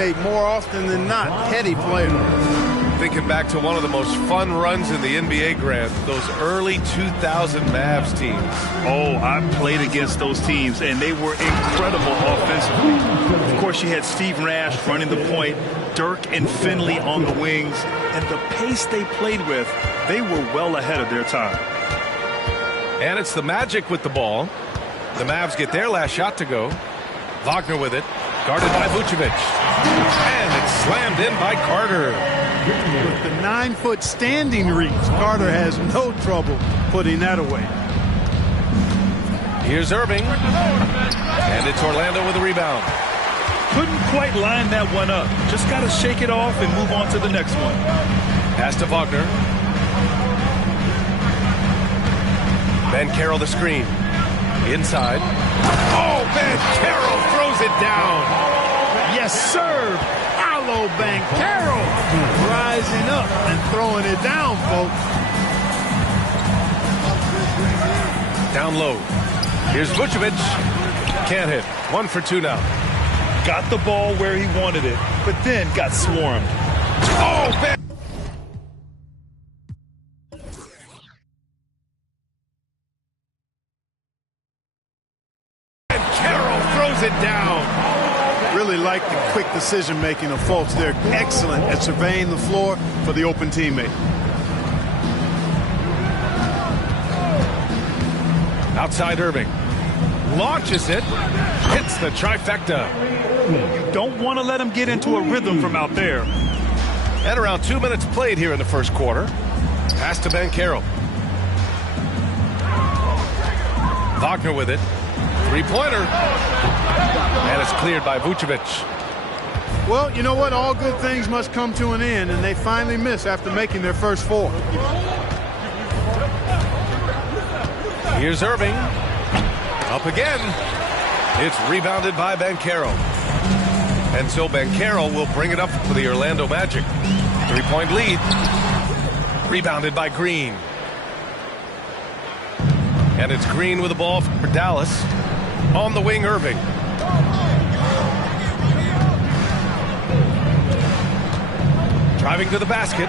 teammate more often than not. Heady player. Thinking back to one of the most fun runs in the NBA, Grant, those early 2000 Mavs teams. Oh, I played against those teams, and they were incredible offensively. Of course, you had Steve Nash running the point, Dirk and Finley on the wings, and the pace they played with, they were well ahead of their time. And it's the Magic with the ball. The Mavs get their last shot to go. Wagner with it, guarded by Vucevic. And it's slammed in by Carter. With the 9-foot standing reach, Carter has no trouble putting that away. Here's Irving. And it's Orlando with a rebound. Couldn't quite line that one up. Just got to shake it off and move on to the next one. Pass to Wagner. Banchero the screen. Inside. Oh, Banchero throws it down. Yes, sir. Paolo Banchero rising up and throwing it down, folks. Down low. Here's Vucevic. Can't hit. 1 for 2 now. Got the ball where he wanted it, but then got swarmed. Oh, Banchero throws it down. Really like the quick decision-making of folks. They're excellent at surveying the floor for the open teammate. Outside Irving. Launches it. Hits the trifecta. You don't want to let him get into a rhythm from out there. At around 2 minutes played here in the first quarter. Pass to Banchero. Wagner with it. Three-pointer. And it's cleared by Vucevic. Well, you know what? All good things must come to an end, and they finally miss after making their first 4. Here's Irving. Up again. It's rebounded by Banchero. And so Banchero will bring it up for the Orlando Magic. 3-point lead. Rebounded by Green. And it's Green with the ball for Dallas. On the wing, Irving. Driving to the basket.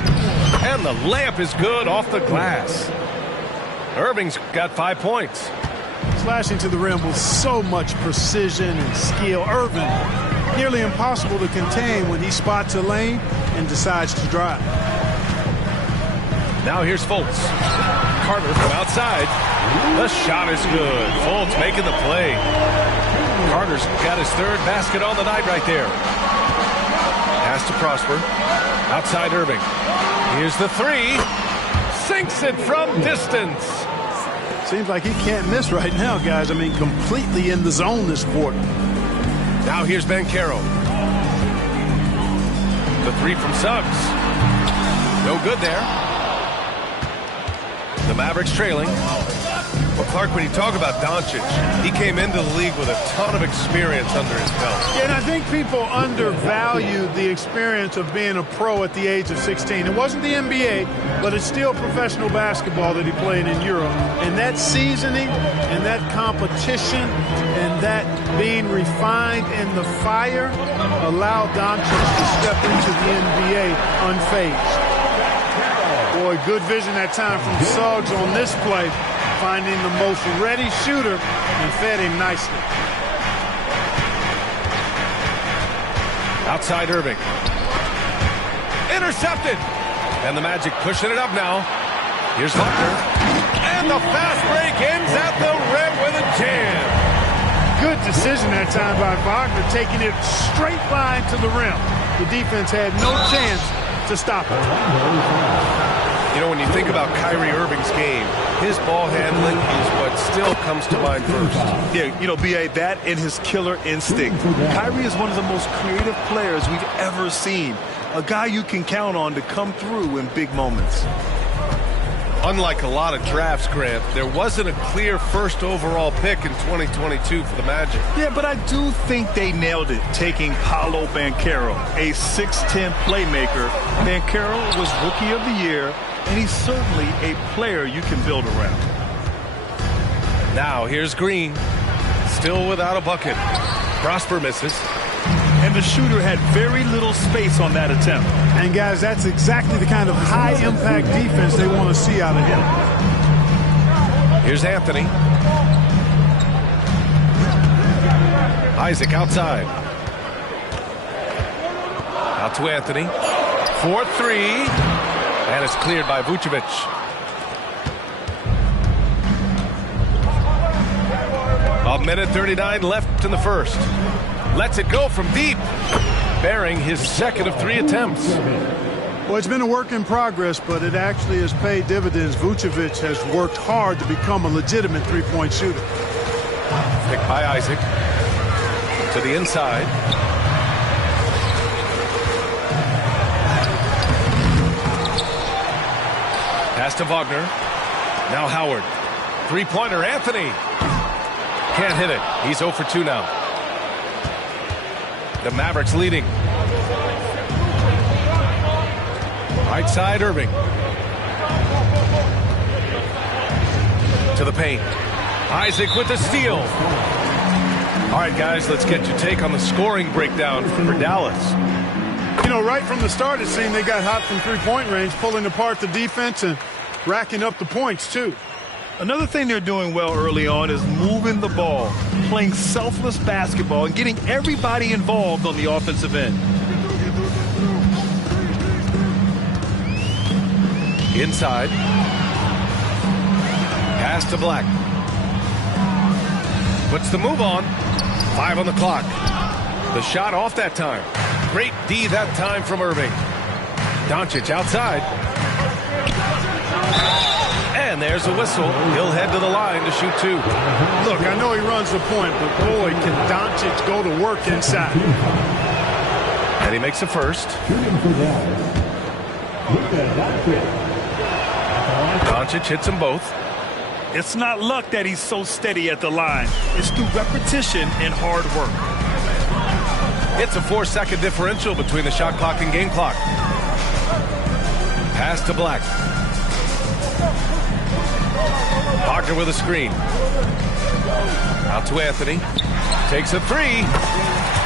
And the layup is good off the glass. Irving's got 5 points. Slashing to the rim with so much precision and skill. Irving, nearly impossible to contain when he spots a lane and decides to drive. Now here's Fultz. Carter from outside. The shot is good. Fultz making the play. Carter's got his 3rd basket on the night right there. Pass to Prosper. Outside Irving. Here's the 3. Sinks it from distance. Seems like he can't miss right now, guys. I mean, completely in the zone this quarter. Now here's Banchero. The 3 from Suggs. No good there. The Mavericks trailing. Well, Clark, when you talk about Doncic, he came into the league with a ton of experience under his belt. Yeah, and I think people undervalue the experience of being a pro at the age of 16. It wasn't the NBA, but it's still professional basketball that he played in Europe. And that seasoning and that competition and that being refined in the fire allowed Doncic to step into the NBA unfazed. Boy, good vision that time from Suggs on this play, finding the most ready shooter and fed him nicely. Outside Irving. Intercepted. And the Magic pushing it up now. Here's Wagner. And the fast break ends at the rim with a jam. Good decision that time by Wagner, taking it straight line to the rim. The defense had no chance to stop it. You know, when you think about Kyrie Irving's game, his ball handling is what still comes to mind first. Yeah, you know, B.A., that and his killer instinct. Kyrie is one of the most creative players we've ever seen. A guy you can count on to come through in big moments. Unlike a lot of drafts, Grant, there wasn't a clear first overall pick in 2022 for the Magic. Yeah, but I do think they nailed it, taking Paolo Banchero, a 6'10 playmaker. Banchero was Rookie of the Year, and he's certainly a player you can build around. Now here's Green, still without a bucket. Prosper misses. And the shooter had very little space on that attempt. And, guys, that's exactly the kind of high-impact defense they want to see out of him. Here's Anthony. Isaac outside. Out to Anthony. 4-3. And it's cleared by Vucevic. A minute 39 left in the first. Lets it go from deep. Bearing his second of 3 attempts. Well, it's been a work in progress, but it actually has paid dividends. Vucevic has worked hard to become a legitimate three-point shooter. Picked by Isaac. To the inside. Pass to Wagner. Now Howard. Three-pointer, Anthony. Can't hit it. He's 0 for 2 now. The Mavericks leading. Right side, Irving. To the paint. Isaac with the steal. All right, guys, let's get your take on the scoring breakdown for Dallas. You know, right from the start, it seemed they got hot from three-point range, pulling apart the defense and racking up the points, too. Another thing they're doing well early on is moving the ball, playing selfless basketball, and getting everybody involved on the offensive end. Inside. Pass to Black. Puts the move on. 5 on the clock. The shot off that time. Great D that time from Irving. Doncic outside. And there's a whistle. He'll head to the line to shoot 2. Look, I know he runs the point, but boy, can Doncic go to work inside. And he makes a first. Doncic hits them both. It's not luck that he's so steady at the line. It's through repetition and hard work. It's a 4-second differential between the shot clock and game clock. Pass to Black. Wagner with a screen. Out to Anthony. Takes a 3.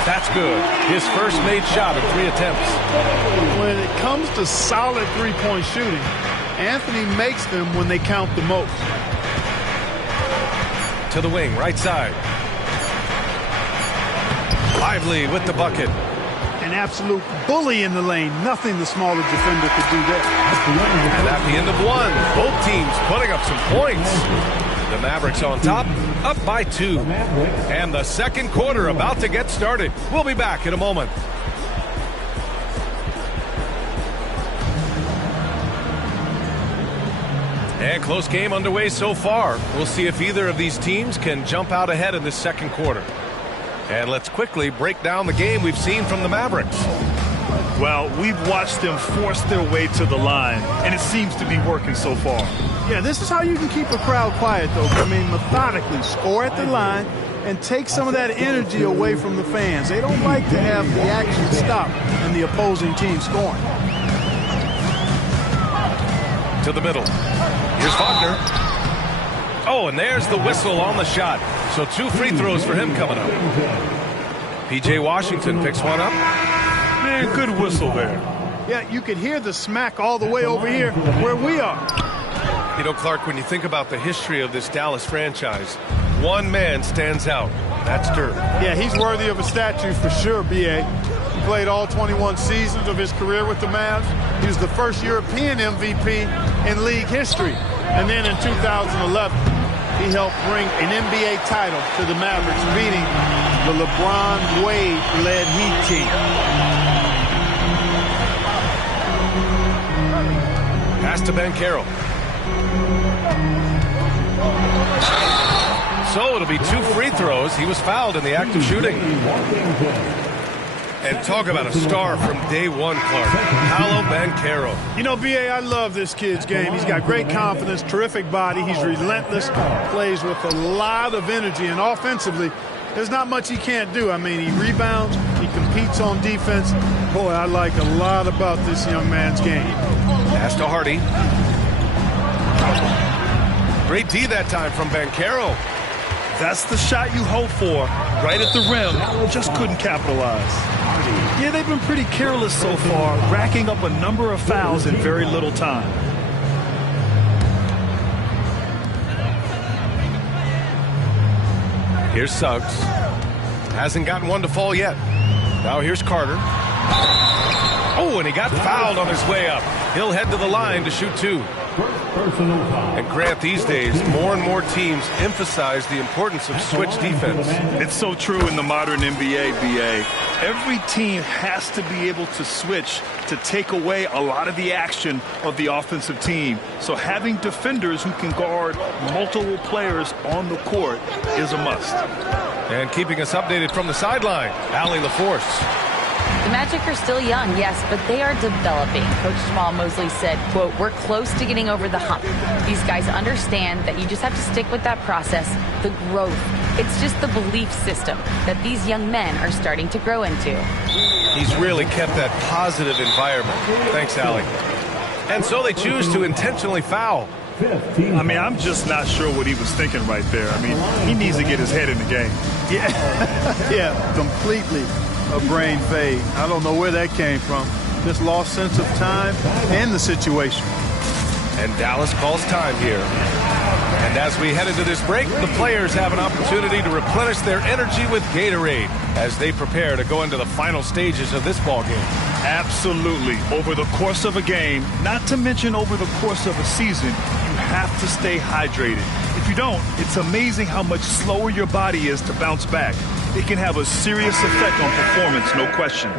That's good. His first made shot in 3 attempts. When it comes to solid three-point shooting, Anthony makes them when they count the most. To the wing, right side. Lively with the bucket. An absolute bully in the lane. Nothing the smaller defender could do there. And at the end of 1, both teams putting up some points. The Mavericks on top, up by 2. And the second quarter about to get started. We'll be back in a moment. And close game underway so far. We'll see if either of these teams can jump out ahead in this second quarter. And let's quickly break down the game we've seen from the Mavericks. Well, we've watched them force their way to the line, and it seems to be working so far. Yeah, this is how you can keep a crowd quiet, though. I mean, methodically score at the line and take some of that energy away from the fans. They don't like to have the action stop and the opposing team scoring. To the middle. Here's Wagner. Oh, and there's the whistle on the shot. So 2 free throws for him coming up. P.J. Washington picks one up. Man, good whistle there. Yeah, you could hear the smack all the way over here where we are. You know, Clark, when you think about the history of this Dallas franchise, one man stands out. That's Dirk. Yeah, he's worthy of a statue for sure, B.A. He played all 21 seasons of his career with the Mavs. He was the first European MVP in league history. And then in 2011, he helped bring an NBA title to the Mavericks, beating the LeBron Wade-led Heat team. Pass to Banchero. So it'll be 2 free throws. He was fouled in the act of shooting. And talk about a star from day one, Clark. Paolo Banchero. You know, B.A., I love this kid's game. He's got great confidence, terrific body. He's relentless, plays with a lot of energy. And offensively, there's not much he can't do. I mean, he rebounds, he competes on defense. Boy, I like a lot about this young man's game. Pass to Hardy. Great D that time from Banchero. That's the shot you hope for, right at the rim. Just couldn't capitalize. Yeah, they've been pretty careless so far, racking up a number of fouls in very little time. Here's Suggs. Hasn't gotten one to fall yet. Now here's Carter. Oh, and he got fouled on his way up. He'll head to the line to shoot two. And Grant, these days, more and more teams emphasize the importance of switch defense. It's so true in the modern NBA, BA. Every team has to be able to switch to take away a lot of the action of the offensive team. So having defenders who can guard multiple players on the court is a must. And keeping us updated from the sideline, Allie LaForce. The Magic are still young, yes, but they are developing. Coach Jamal Mosley said, quote, "We're close to getting over the hump." These guys understand that you just have to stick with that process, the growth. It's just the belief system that these young men are starting to grow into. He's really kept that positive environment. Thanks, Allie. And so they choose to intentionally foul. I mean, I'm just not sure what he was thinking right there. I mean, he needs to get his head in the game. Yeah, completely a brain fade. I don't know where that came from. Just lost sense of time and the situation. And Dallas calls time here. And as we head into this break, the players have an opportunity to replenish their energy with Gatorade as they prepare to go into the final stages of this ball game. Absolutely. Over the course of a game, not to mention over the course of a season, you have to stay hydrated. If you don't, it's amazing how much slower your body is to bounce back. It can have a serious effect on performance, no question.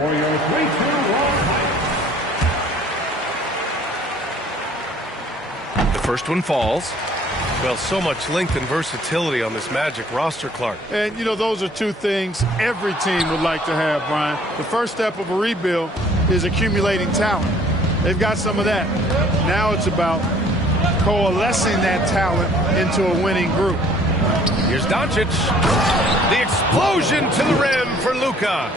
The first one falls. Well, so much length and versatility on this Magic roster, Clark. And, you know, those are two things every team would like to have, Brian. The first step of a rebuild is accumulating talent. They've got some of that. Now it's about coalescing that talent into a winning group. Here's Doncic. The explosion to the rim for Luka.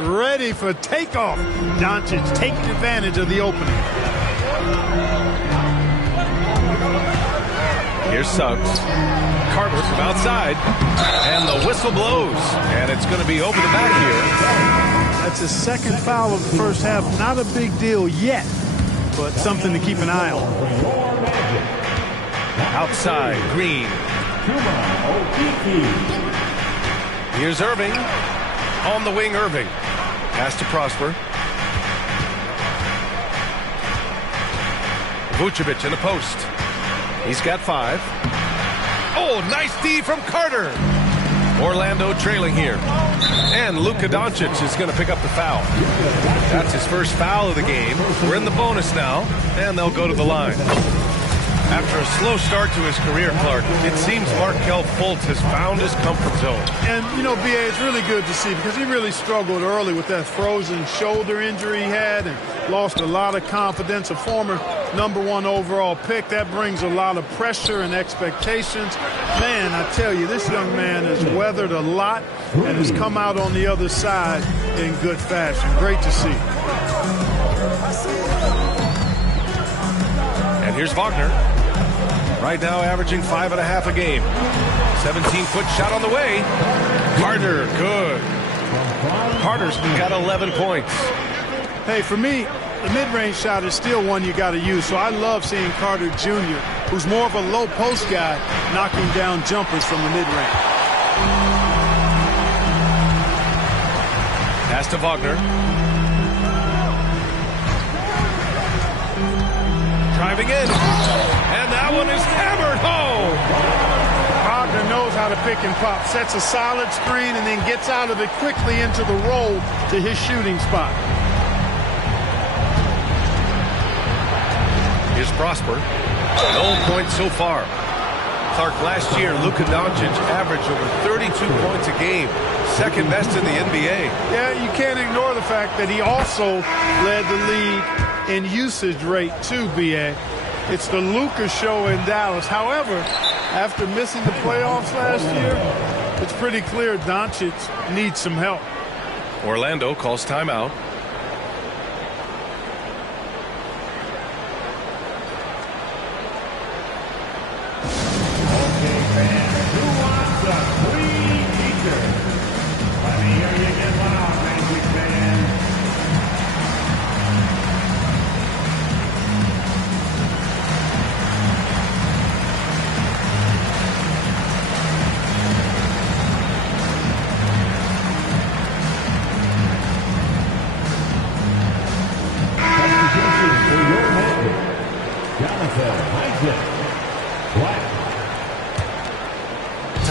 Ready for takeoff. Doncic taking advantage of the opening. Here's Suggs. Carter from outside. And the whistle blows. And it's going to be over the back here. That's his second foul of the first half. Not a big deal yet, but something to keep an eye on. Outside, Green. Here's Irving. On the wing, Irving. Pass to Prosper. Vucevic in the post. He's got 5. Oh, nice D from Carter. Orlando trailing here. And Luka Doncic is going to pick up the foul. That's his first foul of the game. We're in the bonus now, and they'll go to the line. After a slow start to his career, Clark, it seems Markelle Fultz has found his comfort zone. And, you know, B.A., it's really good to see because he really struggled early with that frozen shoulder injury he had and lost a lot of confidence. A former #1 overall pick, that brings a lot of pressure and expectations. Man, I tell you, this young man has weathered a lot and has come out on the other side in good fashion. Great to see. And here's Wagner. Right now averaging 5.5 a game. 17-foot shot on the way. Carter, good. Carter's got 11 points. Hey, for me, the mid-range shot is still one you got to use. So I love seeing Carter Jr., who's more of a low post guy, knocking down jumpers from the mid-range. Pass to Wagner. Driving in. And that one is hammered home. Wagner knows how to pick and pop. Sets a solid screen and then gets out of it quickly into the roll to his shooting spot. Here's Prosper. No points so far. Clark, last year, Luka Doncic averaged over 32 points a game. Second best in the NBA. Yeah, you can't ignore the fact that he also led the league in usage rate too, B.A. It's the Luka show in Dallas. However, after missing the playoffs last year, it's pretty clear Doncic needs some help. Orlando calls timeout.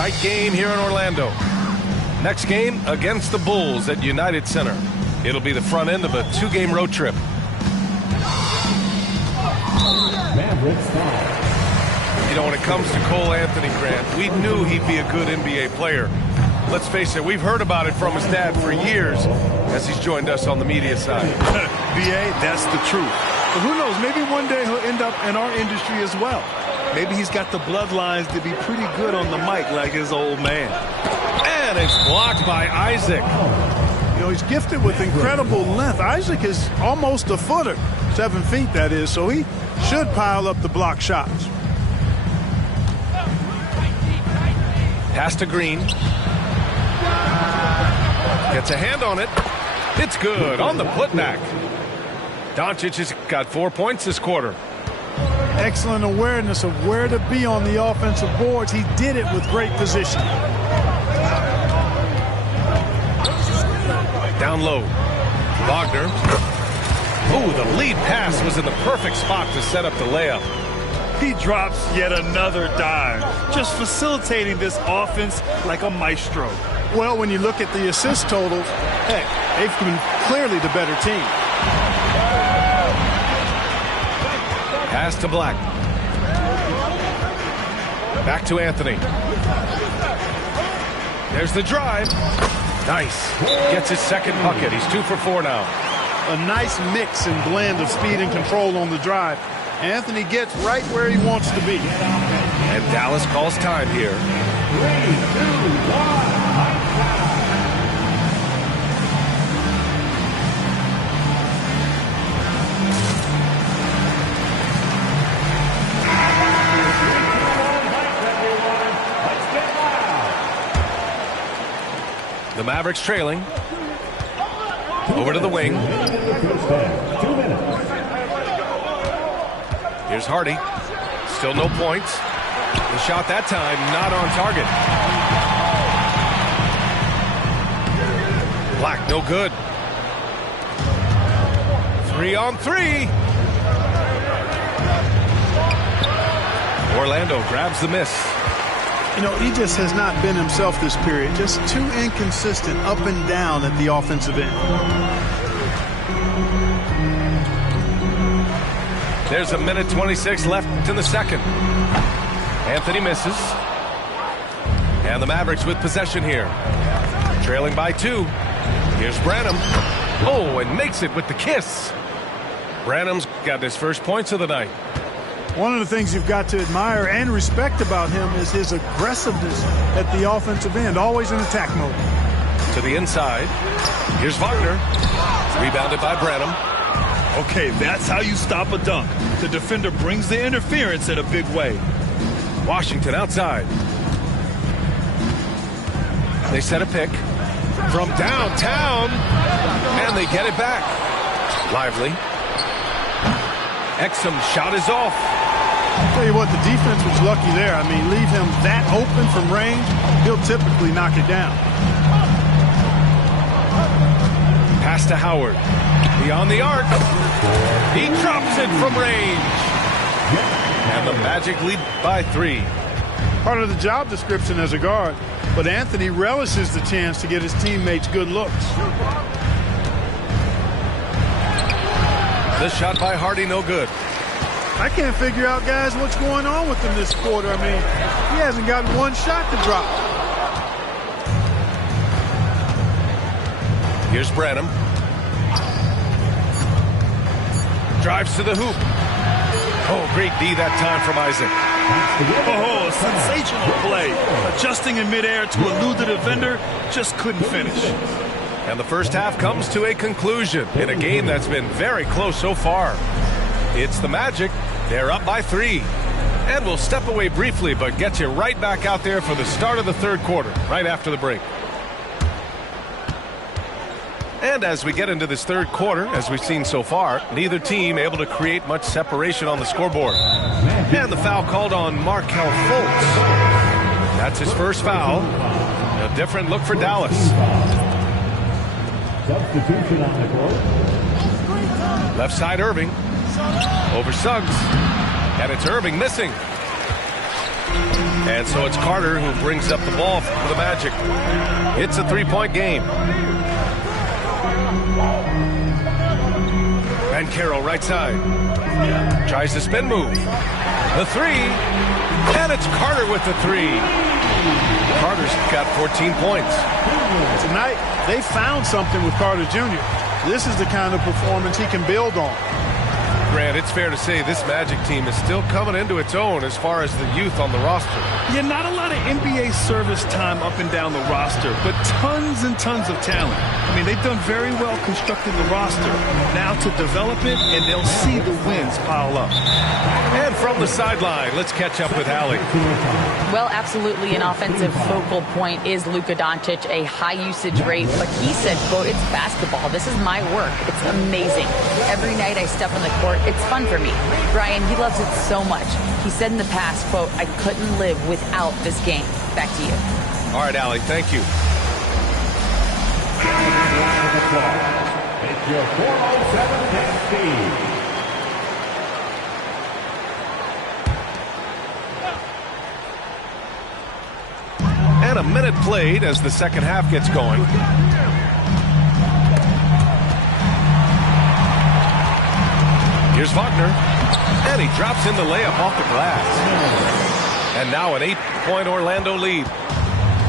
Tight game here in Orlando. Next game against the Bulls at United Center. It'll be the front end of a 2-game road trip. You know, when it comes to Cole Anthony, Grant, we knew he'd be a good NBA player. Let's face it, we've heard about it from his dad for years as he's joined us on the media side. B.A., that's the truth. But who knows, maybe one day he'll end up in our industry as well. Maybe he's got the bloodlines to be pretty good on the mic like his old man. And it's blocked by Isaac. You know, he's gifted with incredible length. Isaac is almost a footer, 7 feet that is, so he should pile up the block shots. Pass to Green. Gets a hand on it. It's good on the putback. Doncic has got 4 points this quarter. Excellent awareness of where to be on the offensive boards. He did it with great position. Down low. Wagner. Oh, the lead pass was in the perfect spot to set up the layup. He drops yet another dime, just facilitating this offense like a maestro. Well, when you look at the assist totals, heck, they've been clearly the better team. Pass to Black. Back to Anthony. There's the drive. Nice. Gets his second bucket. He's 2 for 4 now. A nice mix and blend of speed and control on the drive. Anthony gets right where he wants to be. And Dallas calls time here. 3, 2, 1. The Mavericks trailing. Over to the wing. Here's Hardy. Still no points. The shot that time not on target. Black, no good. 3 on 3. Orlando grabs the miss. You know, he just has not been himself this period. Just too inconsistent up and down at the offensive end. There's a minute 26 left in the second. Anthony misses. And the Mavericks with possession here. Trailing by 2. Here's Branham. Oh, and makes it with the kiss. Branham's got his first points of the night. One of the things you've got to admire and respect about him is his aggressiveness at the offensive end, always in attack mode. To the inside. Here's Wagner. Rebounded by Branham. Okay, that's how you stop a dunk. The defender brings the interference in a big way. Washington outside. They set a pick from downtown, and they get it back. Lively. Exum's shot is off. I'll tell you what, the defense was lucky there. I mean, leave him that open from range, he'll typically knock it down. Pass to Howard. Beyond the arc. He drops it from range. And the Magic lead by 3. Part of the job description as a guard, but Anthony relishes the chance to get his teammates good looks. The shot by Hardy, no good. I can't figure out, guys, what's going on with him this quarter. I mean, he hasn't gotten one shot to drop. Here's Branham. Drives to the hoop. Oh, great D that time from Isaac. Oh, sensational play. Adjusting in midair to elude the defender, just couldn't finish. And the first half comes to a conclusion in a game that's been very close so far. It's the Magic. They're up by 3. And we'll step away briefly, but get you right back out there for the start of the third quarter, right after the break. And as we get into this third quarter, as we've seen so far, neither team able to create much separation on the scoreboard. And the foul called on Markelle Fultz. That's his first foul. A different look for Dallas. Substitution on the court. Left side Irving. Over Suggs. And it's Irving missing. And so it's Carter who brings up the ball for the Magic. It's a three-point game. Banchero right side. Tries to spin move. The three. And it's Carter with the three. Carter's got 14 points. Tonight, they found something with Carter Jr. This is the kind of performance he can build on. Grant, it's fair to say this Magic team is still coming into its own as far as the youth on the roster. Yeah, not a lot of NBA service time up and down the roster, but tons and tons of talent. I mean, they've done very well constructing the roster. Now to develop it, and they'll see the wins pile up. And from the sideline, let's catch up with Allie. Well, absolutely an offensive focal point is Luka Doncic, a high usage rate, but he said, quote, it's basketball. This is my work. It's amazing. Every night I step on the court, it's fun for me. Brian, he loves it so much. He said in the past, quote, I couldn't live without this game. Back to you. All right, Allie, thank you. It's your 407 FC. And a minute played as the second half gets going. Here's Wagner. And he drops in the layup off the glass. And now an 8-point Orlando lead.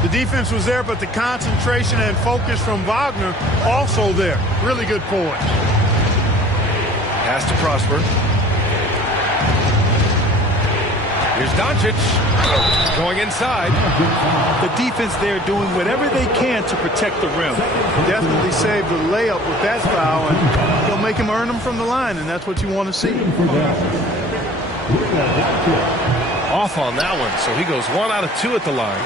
The defense was there, but the concentration and focus from Wagner also there. Really good point. Pass to Prosper. Here's Doncic going inside. The defense there doing whatever they can to protect the rim. Definitely saved the layup with that foul, and he'll make him earn them from the line, and that's what you want to see. Off on that one, so he goes 1 out of 2 at the line.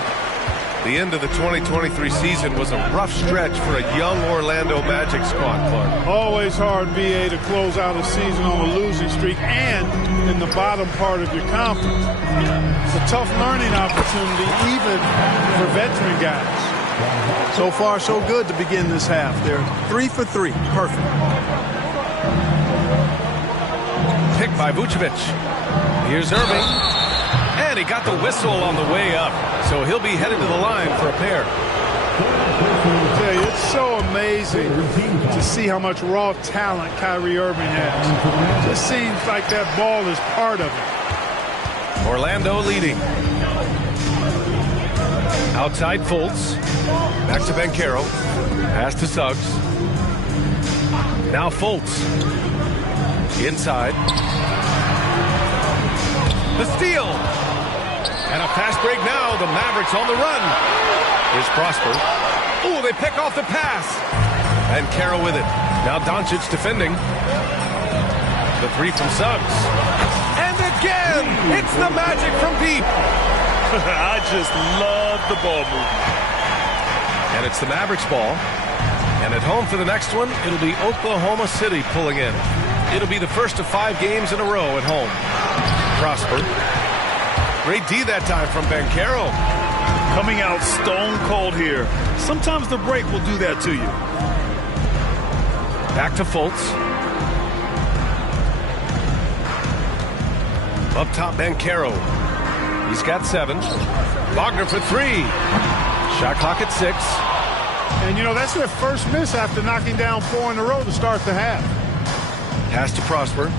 The end of the 2023 season was a rough stretch for a young Orlando Magic squad, Clark. Always hard, BA, to close out a season on a losing streak and in the bottom part of your conference. It's a tough learning opportunity, even for veteran guys. So far, so good to begin this half. They're 3 for 3. Perfect. Picked by Vucevic. Here's Irving. And he got the whistle on the way up. So he'll be headed to the line for a pair. I tell you, it's so amazing to see how much raw talent Kyrie Irving has. It just seems like that ball is part of it. Orlando leading. Outside Fultz. Back to Banchero. Pass to Suggs. Now Fultz. Inside. The steal. And a fast break now. The Mavericks on the run. Here's Prosper. Ooh, they pick off the pass. And Banchero with it. Now Doncic defending. The three from Suggs. And again, it's the Magic from deep. I just love the ball movement. And it's the Mavericks ball. And at home for the next one, it'll be Oklahoma City pulling in. It'll be the first of 5 games in a row at home. Prosper. Great D that time from Banchero. Coming out stone cold here. Sometimes the break will do that to you. Back to Fultz. Up top, Banchero. He's got 7. Wagner for 3. Shot clock at 6. And, you know, that's their first miss after knocking down 4 in a row to start the half. Pass to Prosper.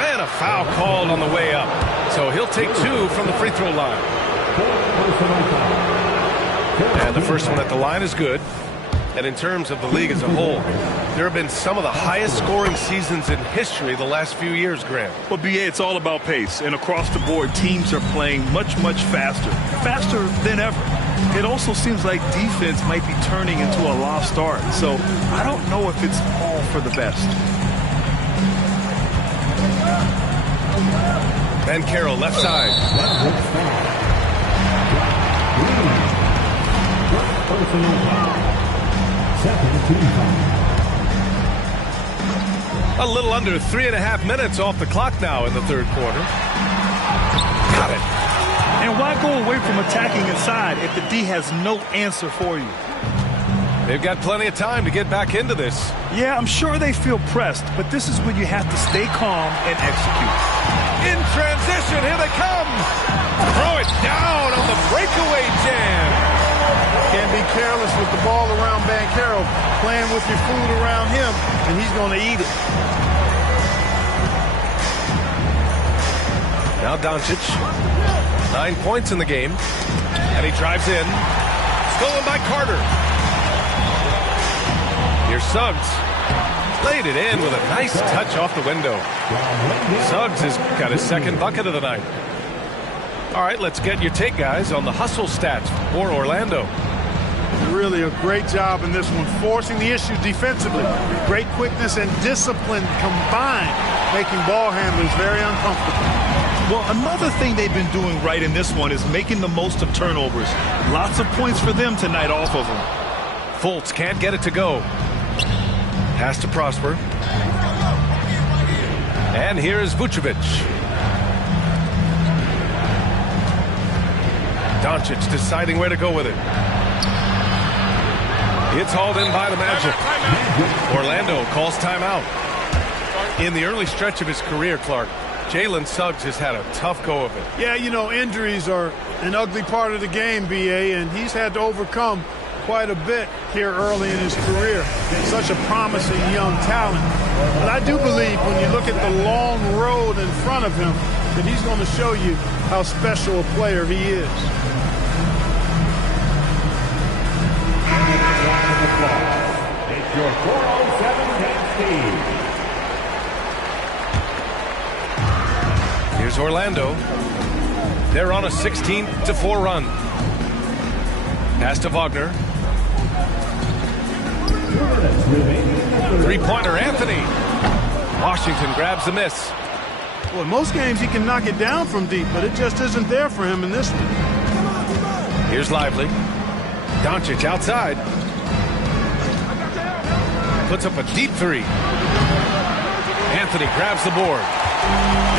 And a foul called on the way up. So he'll take 2 from the free throw line. And the first one at the line is good. And in terms of the league as a whole, there have been some of the highest scoring seasons in history the last few years, Grant. Well, BA, it's all about pace. And across the board, teams are playing much, much faster. Faster than ever. It also seems like defense might be turning into a lost art. So I don't know if it's all for the best. Banchero left side. A little under 3.5 minutes off the clock now in the third quarter. Got it. And why go away from attacking inside if the D has no answer for you? They've got plenty of time to get back into this. Yeah, I'm sure they feel pressed, but this is when you have to stay calm and execute. In transition, here they come. Throw it down on the breakaway jam. Can't be careless with the ball around Banchero. Playing with your food around him, and he's going to eat it. Now Doncic, 9 points in the game, and he drives in. Stolen by Carter. Here's Suggs. Laid it in with a nice touch off the window. Suggs has got his second bucket of the night. All right, let's get your take, guys, on the hustle stats for Orlando. Really a great job in this one, forcing the issue defensively. Great quickness and discipline combined, making ball handlers very uncomfortable. Well, another thing they've been doing right in this one is making the most of turnovers. Lots of points for them tonight off of them. Fultz can't get it to go. Has to Prosper. And here is Vucevic. Doncic deciding where to go with it. It's hauled in by the Magic. Orlando calls timeout. In the early stretch of his career, Clark, Jalen Suggs has had a tough go of it. Yeah, you know, injuries are an ugly part of the game, B.A., and he's had to overcome quite a bit here early in his career. Such a promising young talent. But I do believe when you look at the long road in front of him that he's going to show you how special a player he is. It's your 407 team. Here's Orlando. They're on a 16-4 run. Pass to Wagner. Three-pointer, Anthony. Washington grabs the miss. Well, in most games he can knock it down from deep, but it just isn't there for him in this one. Here's Lively. Doncic outside. Puts up a deep three. Anthony grabs the board.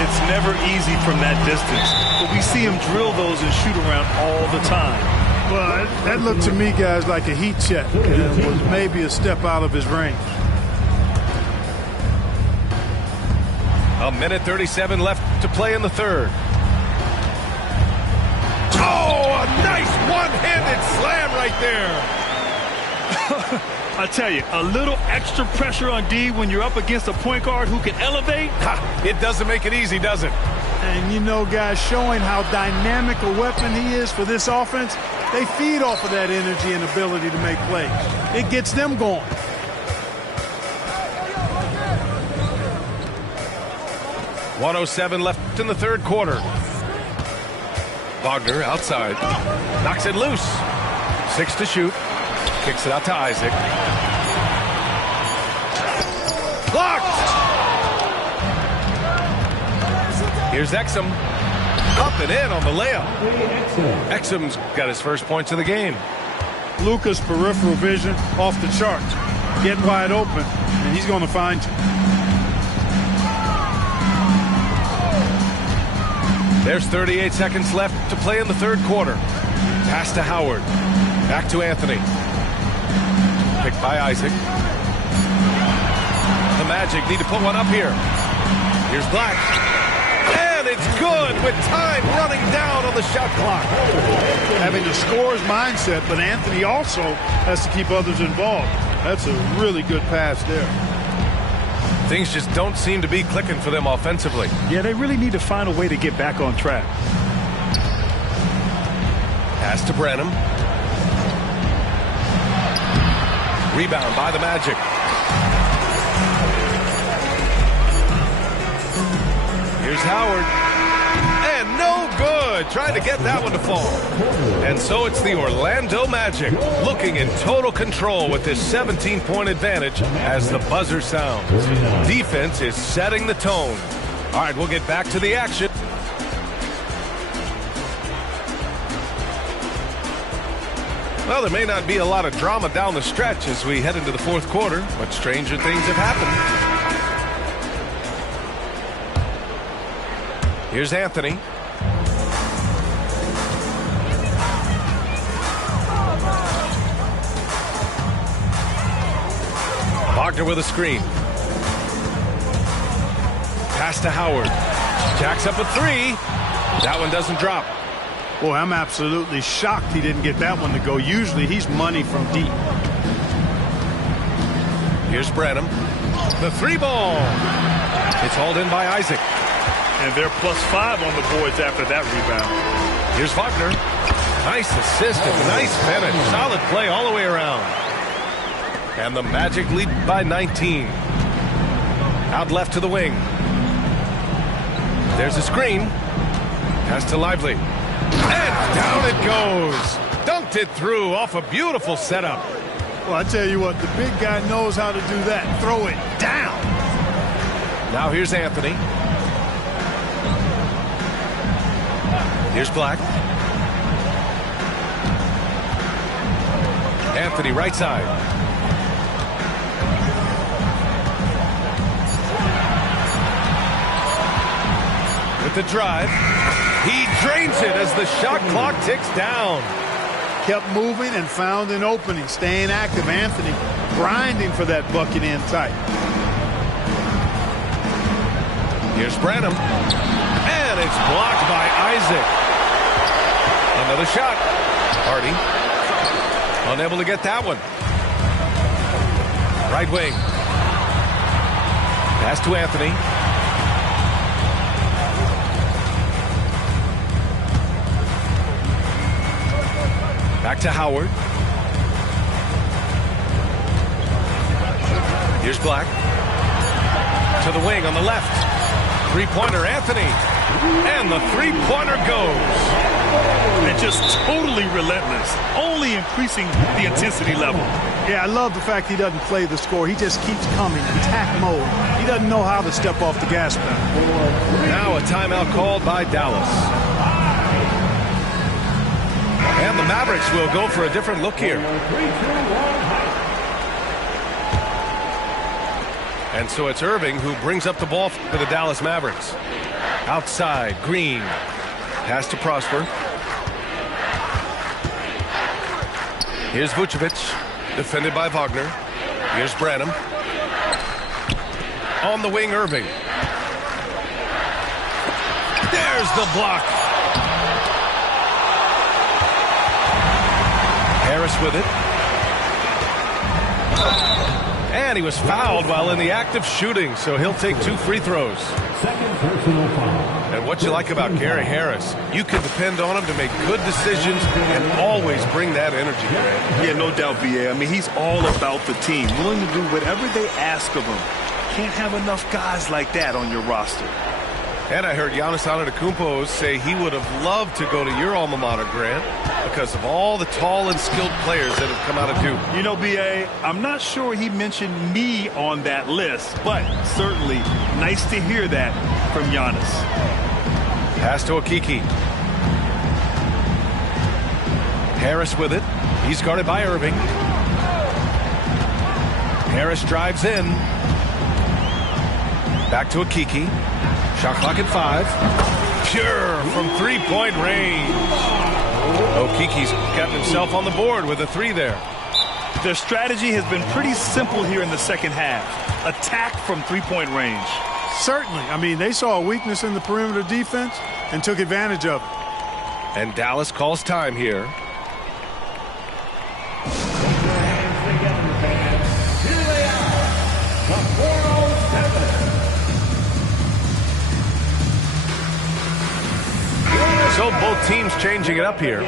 It's never easy from that distance, but we see him drill those and shoot around all the time. Well, that looked to me, guys, like a heat check. It was maybe a step out of his range. A minute 37 left to play in the third. Oh, a nice one-handed slam right there. I tell you, a little extra pressure on D when you're up against a point guard who can elevate. Ha, it doesn't make it easy, does it? And, you know, guys, showing how dynamic a weapon he is for this offense, they feed off of that energy and ability to make plays. It gets them going. .107 left in the third quarter. Wagner outside. Knocks it loose. 6 to shoot. Kicks it out to Isaac. Blocked! Here's Exum. Up and in on the layup. Exum's got his first points of the game. Luka's peripheral vision off the charts. Get wide open, and he's going to find you. There's 38 seconds left to play in the third quarter. Pass to Howard. Back to Anthony. Picked by Isaac. The Magic need to put one up here. Here's Black. And it's good with time running down on the shot clock. Having a scorer's mindset, but Anthony also has to keep others involved. That's a really good pass there. Things just don't seem to be clicking for them offensively. Yeah, they really need to find a way to get back on track. Pass to Branham. Rebound by the Magic. Here's Howard. And no good. Trying to get that one to fall. And so it's the Orlando Magic looking in total control with this 17-point advantage as the buzzer sounds. Defense is setting the tone. All right, we'll get back to the action. Well, there may not be a lot of drama down the stretch as we head into the fourth quarter, but stranger things have happened. Here's Anthony. Wagner with a screen. Pass to Howard. Jacks up a three. That one doesn't drop. Boy, I'm absolutely shocked he didn't get that one to go. Usually he's money from deep. Here's Branham. The three ball. It's hauled in by Isaac. And they're +5 on the boards after that rebound. Here's Wagner. Nice assist and nice finish. Solid play all the way around. And the Magic lead by 19. Out left to the wing. There's a screen. Pass to Lively. And down it goes. Dunked it through off a beautiful setup. Well, I tell you what, the big guy knows how to do that. Throw it down. Now here's Anthony. Here's Black. Anthony right side. With the drive. He drains it as the shot clock ticks down. Kept moving and found an opening. Staying active. Anthony grinding for that bucket in tight. Here's Branham. And it's blocked by Isaac. Another shot. Hardy. Unable to get that one. Right wing. Pass to Anthony. Back to Howard. Here's Black. To the wing on the left. Three-pointer, Anthony. And the three-pointer goes. And just totally relentless. Only increasing the intensity level. Yeah, I love the fact he doesn't play the score. He just keeps coming. Attack mode. He doesn't know how to step off the gas pedal. Now a timeout called by Dallas. And the Mavericks will go for a different look here. And so it's Irving who brings up the ball for the Dallas Mavericks. Outside, Green. Pass to Prosper. Here's Vucevic, defended by Wagner. Here's Branham. On the wing, Irving. There's the block. Harris with it. And he was fouled while in the act of shooting, so he'll take 2 free throws. Second personal foul. And what you like about Gary Harris, you can depend on him to make good decisions and always bring that energy. Yeah, no doubt, VA. I mean, he's all about the team, willing to do whatever they ask of him. Can't have enough guys like that on your roster. And I heard Giannis Antetokounmpo say he would have loved to go to your alma mater, Grant, because of all the tall and skilled players that have come out of Duke. You know, BA, I'm not sure he mentioned me on that list, but certainly nice to hear that from Giannis. Pass to Okiki. Harris with it. He's guarded by Irving. Harris drives in. Back to Okiki. Shot clock at 5. Pure from three-point range. Okiki's gotten himself on the board with a 3 there. Their strategy has been pretty simple here in the second half. Attack from three-point range. Certainly. I mean, they saw a weakness in the perimeter defense and took advantage of it. And Dallas calls time here. So both teams changing it up here.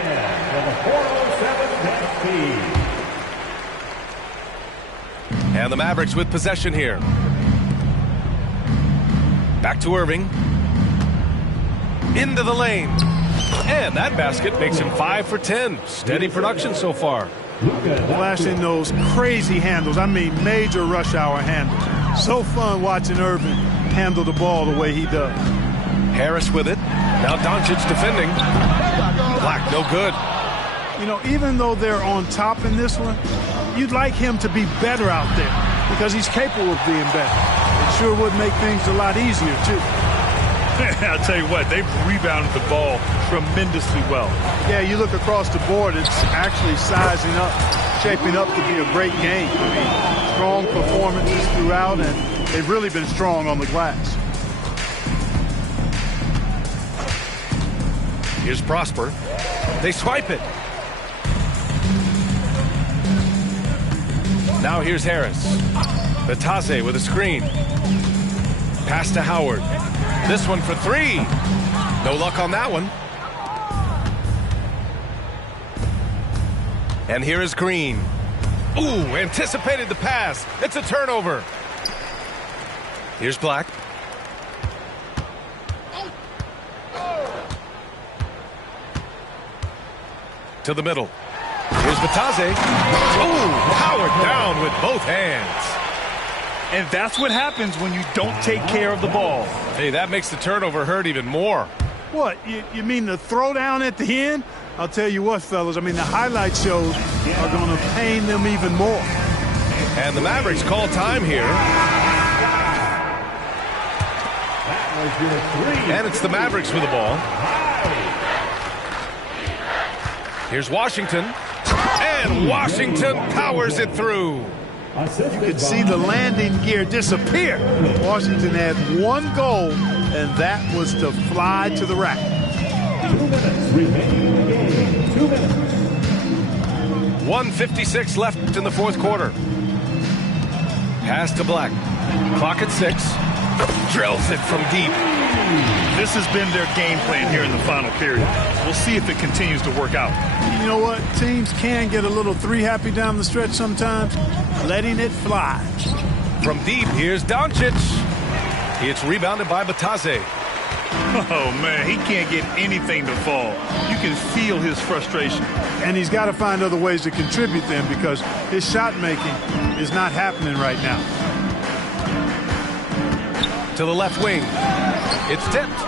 And the Mavericks with possession here. Back to Irving. Into the lane. And that basket makes him 5 for 10. Steady production so far. Flashing those crazy handles. I mean, major rush hour handles. So fun watching Irving handle the ball the way he does. Harris with it. Now Doncic defending. Black, no good. You know, even though they're on top in this one, you'd like him to be better out there because he's capable of being better. It sure would make things a lot easier, too. I'll tell you what, they've rebounded the ball tremendously well. Yeah, you look across the board, it's actually sizing up, shaping up to be a great game. I mean, strong performances throughout, and they've really been strong on the glass. Here's Prosper. They swipe it. Now here's Harris. Batase with a screen. Pass to Howard. This one for three. No luck on that one. And here is Green. Ooh, anticipated the pass. It's a turnover. Here's Black. To the middle. Here's Batase. Ooh, Howard down with both hands. And that's what happens when you don't take care of the ball. Hey, that makes the turnover hurt even more. What, you mean the throwdown at the end? I'll tell you what, fellas, I mean, the highlight shows are going to pain them even more. And the Mavericks call time here. And it's the Mavericks with the ball. Here's Washington. And Washington powers it through. You could see the landing gear disappear. Washington had one goal, and that was to fly to the rack. 2 minutes remaining in the game. 2 minutes. 1:56 left in the fourth quarter. Pass to Black. Clock at 6. Drills it from deep. This has been their game plan here in the final period. We'll see if it continues to work out. You know what? Teams can get a little three happy down the stretch sometimes. Letting it fly. From deep, here's Doncic. It's rebounded by Batase. Oh, man, he can't get anything to fall. You can feel his frustration. And he's got to find other ways to contribute them because his shot making is not happening right now. To the left wing. It's tipped.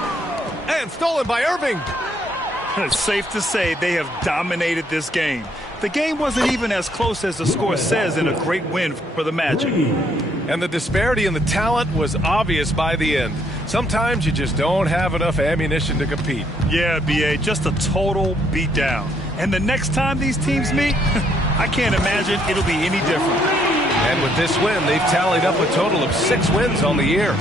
And stolen by Irving. It's safe to say they have dominated this game. The game wasn't even as close as the score says in a great win for the Magic. And the disparity in the talent was obvious by the end. Sometimes you just don't have enough ammunition to compete. Yeah, B.A., just a total beatdown. And the next time these teams meet, I can't imagine it'll be any different. And with this win, they've tallied up a total of 6 wins on the year.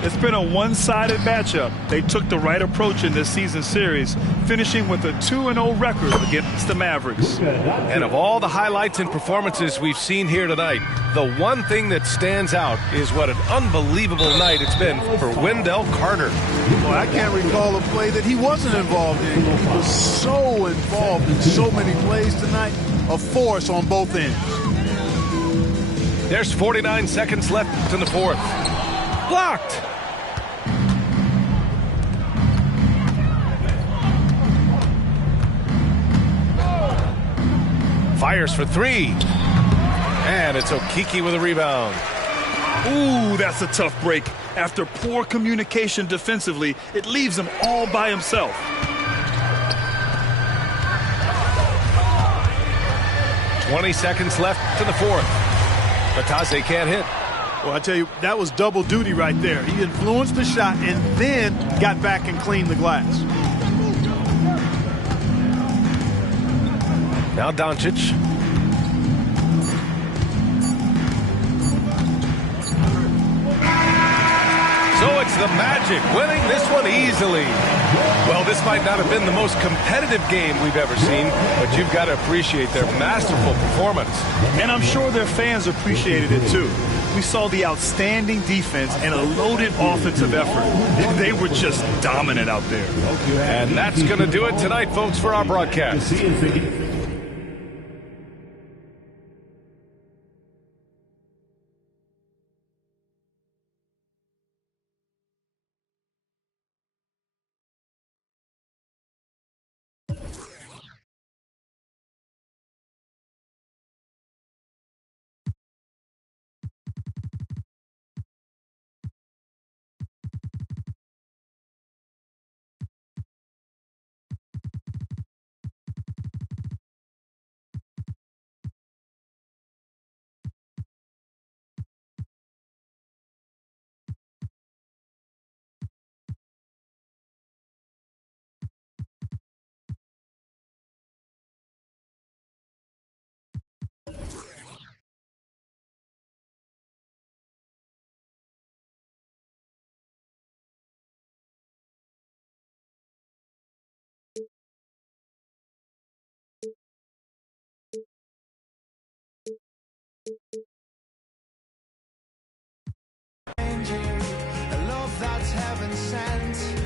It's been a one-sided matchup. They took the right approach in this season series, finishing with a 2-0 record against the Mavericks. And of all the highlights and performances we've seen here tonight, the one thing that stands out is what an unbelievable night it's been for Wendell Carter. Well, I can't recall a play that he wasn't involved in. He was so involved in so many plays tonight, a force on both ends. There's 49 seconds left in the fourth. Blocked. Fires for 3. And it's Okeke with a rebound. Ooh, that's a tough break. After poor communication defensively, it leaves him all by himself. "20 seconds left to the fourth. Batase can't hit. Well, I tell you, that was double duty right there. He influenced the shot and then got back and cleaned the glass. Now Doncic. So it's the Magic winning this one easily. Well, this might not have been the most competitive game we've ever seen, but you've got to appreciate their masterful performance. And I'm sure their fans appreciated it too. We saw the outstanding defense and a loaded offensive effort. They were just dominant out there. And that's going to do it tonight, folks, for our broadcast. consent.